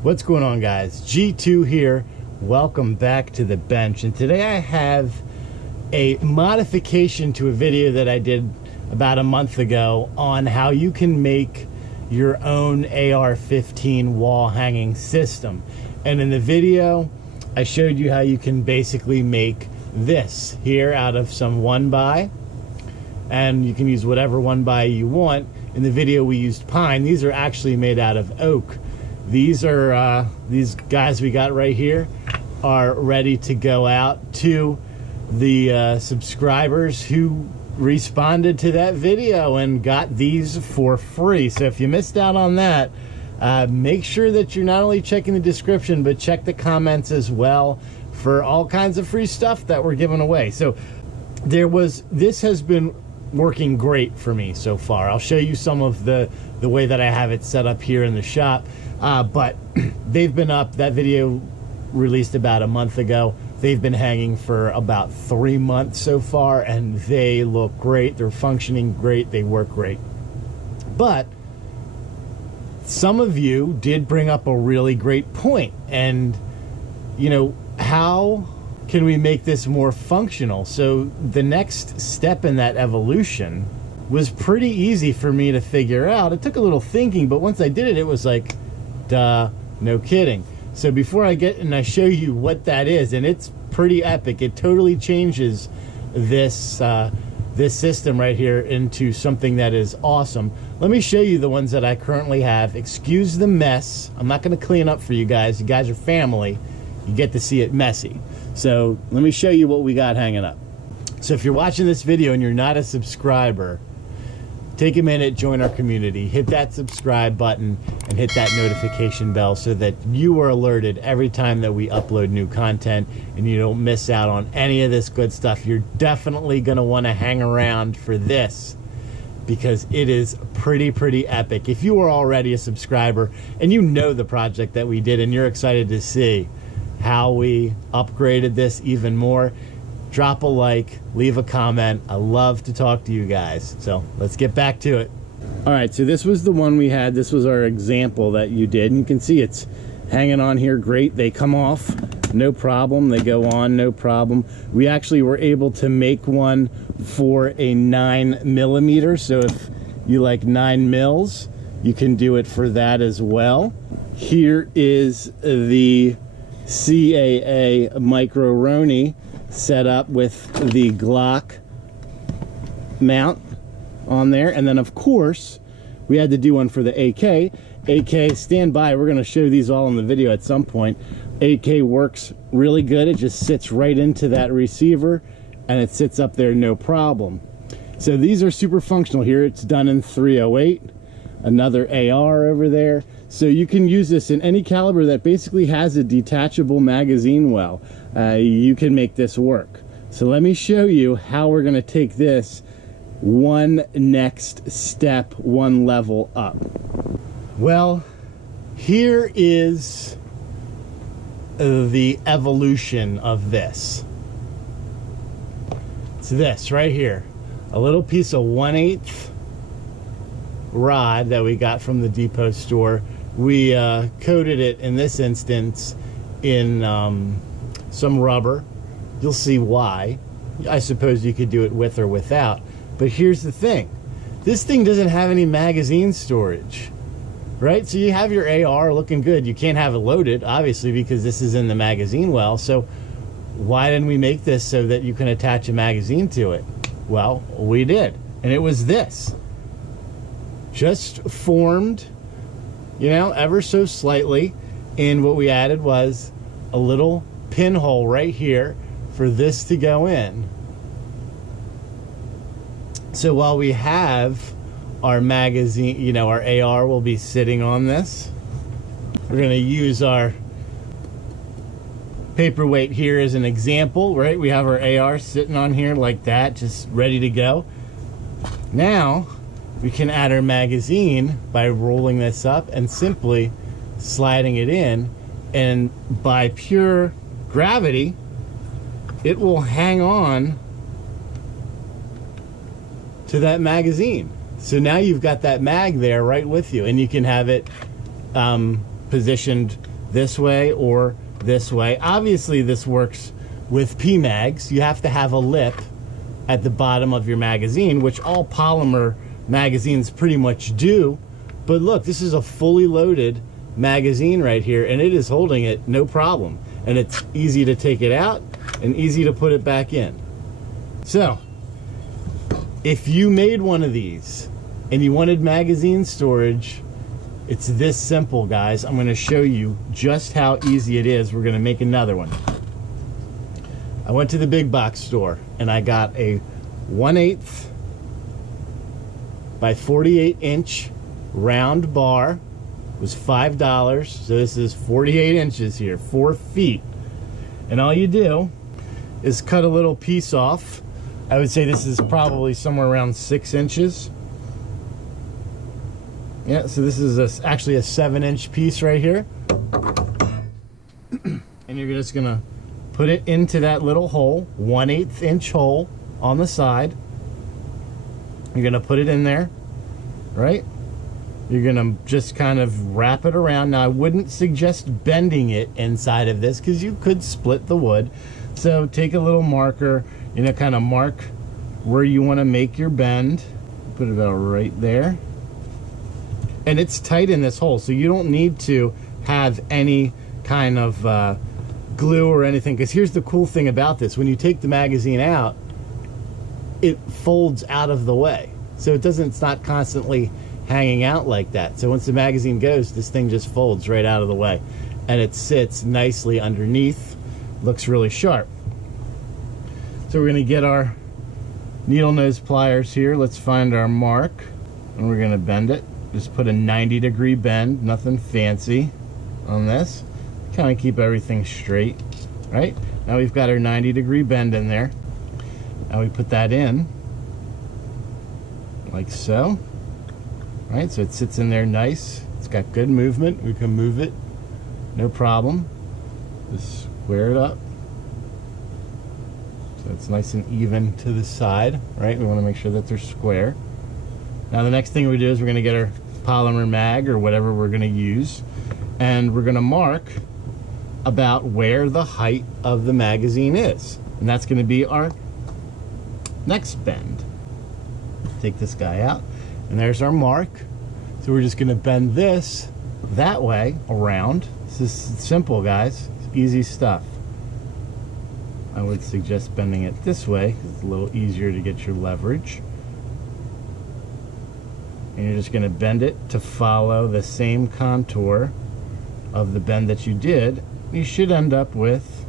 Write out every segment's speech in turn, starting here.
What's going on, guys? G2 here. Welcome back to the bench. And today I have a modification to a video that I did about a month ago on how you can make your own AR-15 wall hanging system. And in the video, I showed you how you can basically make this here out of some 1x, and you can use whatever 1x you want. In the video we used pine. These are actually made out of oak. These are these guys we got right here are ready to go out to the subscribers who responded to that video and got these for free. So if you missed out on that, make sure that you're not only checking the description but check the comments as well for all kinds of free stuff that we're giving away. So this has been working great for me so far. I'll show you some of the way that I have it set up here in the shop. But they've been up. That video released about a month ago. They've been hanging for about 3 months so far, and they look great. They're functioning great. They work great. But some of you did bring up a really great point, and you know, how can we make this more functional? So the next step in that evolution was pretty easy for me to figure out. It took a little thinking, but once I did it, it was like, duh, no kidding. So before I get and I show you what that is, and it's pretty epic, it totally changes this this system right here into something that is awesome. Let me show you the ones that I currently have. Excuse the mess. I'm not going to clean up for you guys. You guys are family. You get to see it messy. So let me show you what we got hanging up. So if you're watching this video and you're not a subscriber, take a minute, join our community, hit that subscribe button and hit that notification bell so that you are alerted every time that we upload new content and you don't miss out on any of this good stuff. You're definitely going to want to hang around for this because it is pretty epic. If you are already a subscriber and you know the project that we did and you're excited to see how we upgraded this even more, drop a like, leave a comment. I love to talk to you guys. So let's get back to it. All right, so this was the one we had. This was our example that you did. And you can see it's hanging on here great. They come off, no problem. They go on, no problem. We actually were able to make one for a 9mm. So if you like 9 mils, you can do it for that as well. Here is the CAA Micro Roni set up with the Glock mount on there, and then of course we had to do one for the AK. Stand by, we're going to show these all in the video at some point. AK works really good. It just sits right into that receiver and it sits up there no problem. So these are super functional. Here it's done in 308, another AR over there. So you can use this in any caliber that basically has a detachable magazine well. You can make this work. So let me show you how we're going to take this one next step, one level up. Well, here is the evolution of this. It's this right here. A little piece of 1/8 rod that we got from the Depot store. We coated it in this instance in some rubber. You'll see why. I suppose you could do it with or without. But here's the thing. This thing doesn't have any magazine storage, right? So you have your AR looking good. You can't have it loaded, obviously, because this is in the magazine well. So why didn't we make this so that you can attach a magazine to it? Well, we did. And it was this. Just formed, you know, ever so slightly. And what we added was a little pinhole right here for this to go in. So while we have our magazine, you know, our AR will be sitting on this. We're going to use our paperweight here as an example, right? We have our AR sitting on here like that, just ready to go. Now we can add our magazine by rolling this up and simply sliding it in, and by pure gravity it will hang on to that magazine. So now you've got that mag there right with you, and you can have it positioned this way or this way. Obviously this works with PMags. You have to have a lip at the bottom of your magazine, which all polymer magazines pretty much do. But look, this is a fully loaded magazine right here, and it is holding it no problem. And it's easy to take it out and easy to put it back in. So, if you made one of these and you wanted magazine storage, it's this simple, guys. I'm gonna show you just how easy it is. We're gonna make another one. I went to the big box store and I got a 1/8 by 48 inch round bar. It was $5. So this is 48 inches here, 4 feet. And all you do is cut a little piece off. I would say this is probably somewhere around 6 inches. Yeah, so this is actually a 7-inch piece right here. And you're just gonna put it into that little hole, 1/8 inch hole on the side. You're gonna put it in there, right? You're gonna just kind of wrap it around. Now I wouldn't suggest bending it inside of this because you could split the wood. So take a little marker, you know, kind of mark where you want to make your bend. Put it about right there. And it's tight in this hole, so you don't need to have any kind of glue or anything, because here's the cool thing about this. When you take the magazine out, it folds out of the way. So it's not constantly hanging out like that. So once the magazine goes, this thing just folds right out of the way. And it sits nicely underneath. Looks really sharp. So we're gonna get our needle nose pliers here. Let's find our mark. And we're gonna bend it. Just put a 90-degree bend, nothing fancy on this. Kind of keep everything straight, right? Now we've got our 90-degree bend in there. Now we put that in, like so. Right, so it sits in there nice. It's got good movement. We can move it, no problem. Just square it up. So it's nice and even to the side, right? We want to make sure that they're square. Now the next thing we do is we're going to get our polymer mag or whatever we're going to use, and we're going to mark about where the height of the magazine is. And that's going to be our next bend. Take this guy out, and there's our mark. So we're just going to bend this that way around. This is simple, guys. It's easy stuff. I would suggest bending it this way because it's a little easier to get your leverage. And you're just going to bend it to follow the same contour of the bend that you did. You should end up with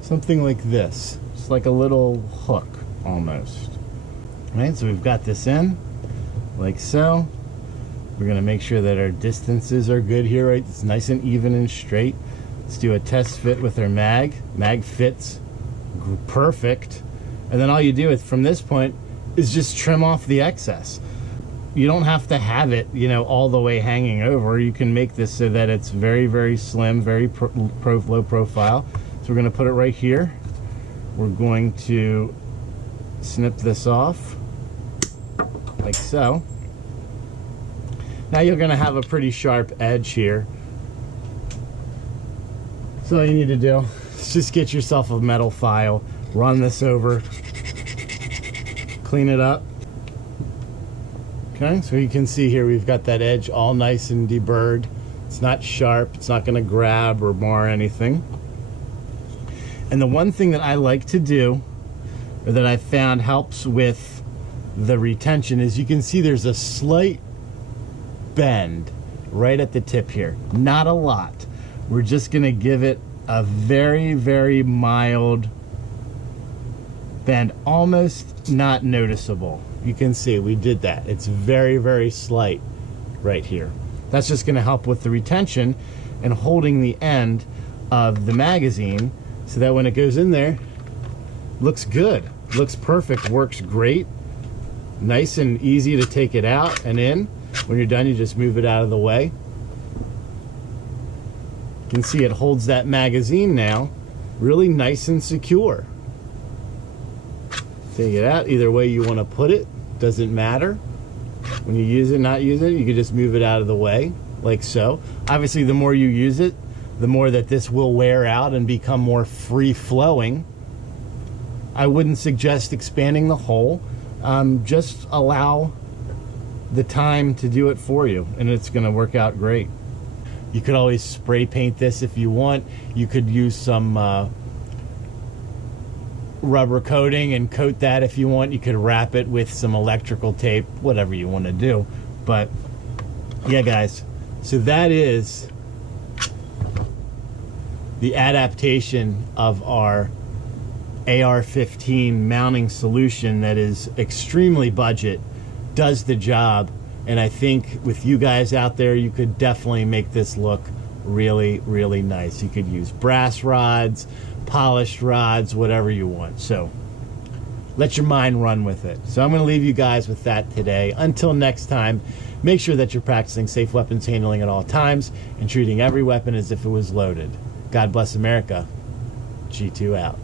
something like this. Just like a little hook almost. Right, so we've got this in like so. We're going to make sure that our distances are good here, right? It's nice and even and straight. Let's do a test fit with our mag. Mag fits perfect. And then all you do is from this point is just trim off the excess. You don't have to have it, you know, all the way hanging over. You can make this so that it's very, very slim, very low profile. So we're going to put it right here. We're going to snip this off like so. Now you're going to have a pretty sharp edge here. So all you need to do is just get yourself a metal file, run this over, clean it up. Okay, so you can see here we've got that edge all nice and deburred. It's not sharp, it's not going to grab or mar anything. And the one thing that I like to do, or that I found helps with the retention, is you can see there's a slight bend right at the tip here. Not a lot. We're just going to give it a very, very mild bend, almost not noticeable. You can see we did that. It's very, very slight right here. That's just going to help with the retention and holding the end of the magazine so that when it goes in there, looks good, looks perfect, works great, nice and easy to take it out and in. When you're done, you just move it out of the way. You can see it holds that magazine now really nice and secure. Take it out, either way you want to put it, doesn't matter. When you use it, not use it, you can just move it out of the way. like so. Obviously, the more you use it, the more that this will wear out and become more free-flowing. I wouldn't suggest expanding the hole. Just allow the time to do it for you, and it's going to work out great. You could always spray paint this if you want. You could use some rubber coating and coat that if you want. You could wrap it with some electrical tape, whatever you want to do. But yeah, guys, so that is the adaptation of our AR-15 mounting solution that is extremely budget, does the job, and I think with you guys out there, you could definitely make this look really, really nice. You could use brass rods, polished rods, whatever you want. So let your mind run with it. So I'm going to leave you guys with that today. Until next time, make sure that you're practicing safe weapons handling at all times and treating every weapon as if it was loaded. God bless America. G2 out.